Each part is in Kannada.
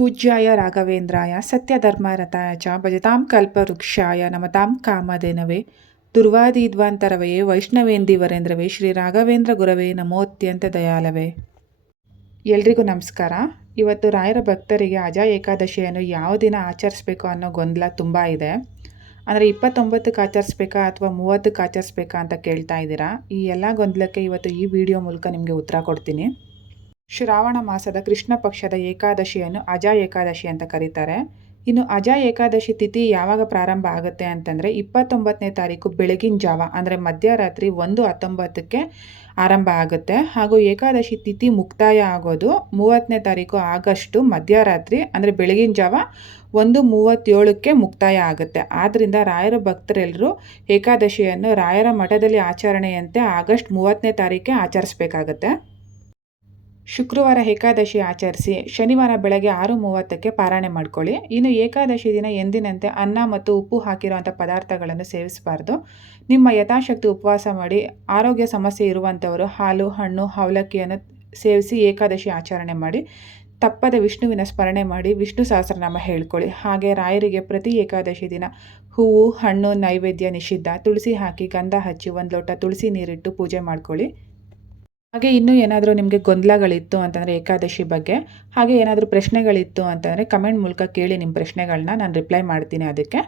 ಪೂಜ್ಯಾಯ ರಾಘವೇಂದ್ರಾಯ, ಸತ್ಯಧರ್ಮರಥಾಯ ಚ, ಭಜತಾಂ ಕಲ್ಪವೃಕ್ಷಾಯ ನಮತಾಂ ಕಾಮಧೇನವೇ. ದುರ್ವಾದಿದ್ವಾಂತರವೇ ವೈಷ್ಣವೇಂದಿ ವರೇಂದ್ರವೇ, ಶ್ರೀ ರಾಘವೇಂದ್ರ ಗುರವೇ ನಮೋತ್ಯಂತ ದಯಾಲವೇ. ಎಲ್ರಿಗೂ ನಮಸ್ಕಾರ. ಇವತ್ತು ರಾಯರ ಭಕ್ತರಿಗೆ ಅಜ ಏಕಾದಶಿಯನ್ನು ಯಾವ ದಿನ ಆಚರಿಸ್ಬೇಕು ಅನ್ನೋ ಗೊಂದಲ ತುಂಬ ಇದೆ. ಅಂದರೆ ಇಪ್ಪತ್ತೊಂಬತ್ತಕ್ಕೆ ಆಚರಿಸ್ಬೇಕಾ ಅಥವಾ ಮೂವತ್ತಕ್ಕೆ ಆಚರಿಸ್ಬೇಕಾ ಅಂತ ಕೇಳ್ತಾ ಇದ್ದೀರಾ? ಈ ಎಲ್ಲ ಗೊಂದಲಕ್ಕೆ ಇವತ್ತು ಈ ವಿಡಿಯೋ ಮೂಲಕ ನಿಮಗೆ ಉತ್ತರ ಕೊಡ್ತೀನಿ. ಶ್ರಾವಣ ಮಾಸದ ಕೃಷ್ಣ ಪಕ್ಷದ ಏಕಾದಶಿಯನ್ನು ಅಜ ಏಕಾದಶಿ ಅಂತ ಕರೀತಾರೆ. ಇನ್ನು ಅಜ ಏಕಾದಶಿ ತಿಥಿ ಯಾವಾಗ ಪ್ರಾರಂಭ ಆಗುತ್ತೆ ಅಂತಂದರೆ ಇಪ್ಪತ್ತೊಂಬತ್ತನೇ ತಾರೀಕು ಬೆಳಗಿನ ಜಾವ, ಅಂದರೆ ಮಧ್ಯರಾತ್ರಿ ಒಂದು ಹತ್ತೊಂಬತ್ತಕ್ಕೆ ಆರಂಭ ಆಗುತ್ತೆ. ಹಾಗೂ ಏಕಾದಶಿ ತಿಥಿ ಮುಕ್ತಾಯ ಆಗೋದು ಮೂವತ್ತನೇ ತಾರೀಕು ಆಗಸ್ಟು ಮಧ್ಯರಾತ್ರಿ, ಅಂದರೆ ಬೆಳಗಿನ ಜಾವ ಒಂದು ಮೂವತ್ತೇಳಕ್ಕೆ ಮುಕ್ತಾಯ ಆಗುತ್ತೆ. ಆದ್ದರಿಂದ ರಾಯರ ಭಕ್ತರೆಲ್ಲರೂ ಏಕಾದಶಿಯನ್ನು ರಾಯರ ಮಠದಲ್ಲಿ ಆಚರಣೆಯಂತೆ ಆಗಸ್ಟ್ ಮೂವತ್ತನೇ ತಾರೀಕೆ ಆಚರಿಸ್ಬೇಕಾಗತ್ತೆ. ಶುಕ್ರವಾರ ಏಕಾದಶಿ ಆಚರಿಸಿ ಶನಿವಾರ ಬೆಳಗ್ಗೆ ಆರು ಮೂವತ್ತಕ್ಕೆ ಪಾರಾಯಣೆ ಮಾಡ್ಕೊಳ್ಳಿ. ಇನ್ನು ಏಕಾದಶಿ ದಿನ ಎಂದಿನಂತೆ ಅನ್ನ ಮತ್ತು ಉಪ್ಪು ಹಾಕಿರುವಂಥ ಪದಾರ್ಥಗಳನ್ನು ಸೇವಿಸಬಾರ್ದು. ನಿಮ್ಮ ಯಥಾಶಕ್ತಿ ಉಪವಾಸ ಮಾಡಿ ಆರೋಗ್ಯ ಸಮಸ್ಯೆ ಇರುವಂಥವರು ಹಾಲು, ಹಣ್ಣು, ಅವಲಕ್ಕಿಯನ್ನು ಸೇವಿಸಿ ಏಕಾದಶಿ ಆಚರಣೆ ಮಾಡಿ, ತಪ್ಪದ ವಿಷ್ಣುವಿನ ಸ್ಮರಣೆ ಮಾಡಿ ವಿಷ್ಣು ಸಹಸ್ರನಾಮ ಹೇಳ್ಕೊಳ್ಳಿ. ಹಾಗೆ ರಾಯರಿಗೆ ಪ್ರತಿ ಏಕಾದಶಿ ದಿನ ಹೂವು, ಹಣ್ಣು, ನೈವೇದ್ಯ ನಿಷಿದ್ಧ, ತುಳಸಿ ಹಾಕಿ ಗಂಧ ಹಚ್ಚಿ ಒಂದು ಲೋಟ ತುಳಸಿ ನೀರಿಟ್ಟು ಪೂಜೆ ಮಾಡ್ಕೊಳ್ಳಿ. ಹಾಗೆ ಇನ್ನೂ ಏನಾದರೂ ನಿಮಗೆ ಗೊಂದಲಗಳಿತ್ತು ಅಂತಂದರೆ ಏಕಾದಶಿ ಬಗ್ಗೆ, ಹಾಗೆ ಏನಾದರೂ ಪ್ರಶ್ನೆಗಳಿತ್ತು ಅಂತಂದರೆ ಕಮೆಂಟ್ ಮೂಲಕ ಕೇಳಿ ನಿಮ್ಮ ಪ್ರಶ್ನೆಗಳನ್ನ ನಾನು ರಿಪ್ಲೈ ಮಾಡ್ತೀನಿ ಅದಕ್ಕೆ.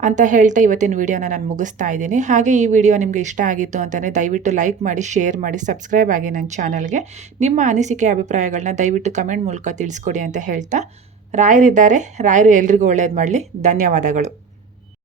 ಅಂತ ಹೇಳ್ತಾ ಇವತ್ತಿನ ವೀಡಿಯೋನ ನಾನು ಮುಗಿಸ್ತಾ ಇದ್ದೀನಿ. ಹಾಗೆ ಈ ವಿಡಿಯೋ ನಿಮಗೆ ಇಷ್ಟ ಆಗಿತ್ತು ಅಂತಂದರೆ ದಯವಿಟ್ಟು ಲೈಕ್ ಮಾಡಿ ಶೇರ್ ಮಾಡಿ ಸಬ್ಸ್ಕ್ರೈಬ್ ಆಗಿ ನನ್ನ ಚಾನಲ್ಗೆ ನಿಮ್ಮ ಅನಿಸಿಕೆ ಅಭಿಪ್ರಾಯಗಳನ್ನ ದಯವಿಟ್ಟು ಕಮೆಂಟ್ ಮೂಲಕ ತಿಳಿಸ್ಕೊಡಿ ಅಂತ ಹೇಳ್ತಾ. ರಾಯರಿದ್ದಾರೆ. ರಾಯರು ಎಲ್ರಿಗೂ ಒಳ್ಳೇದು ಮಾಡಲಿ. ಧನ್ಯವಾದಗಳು.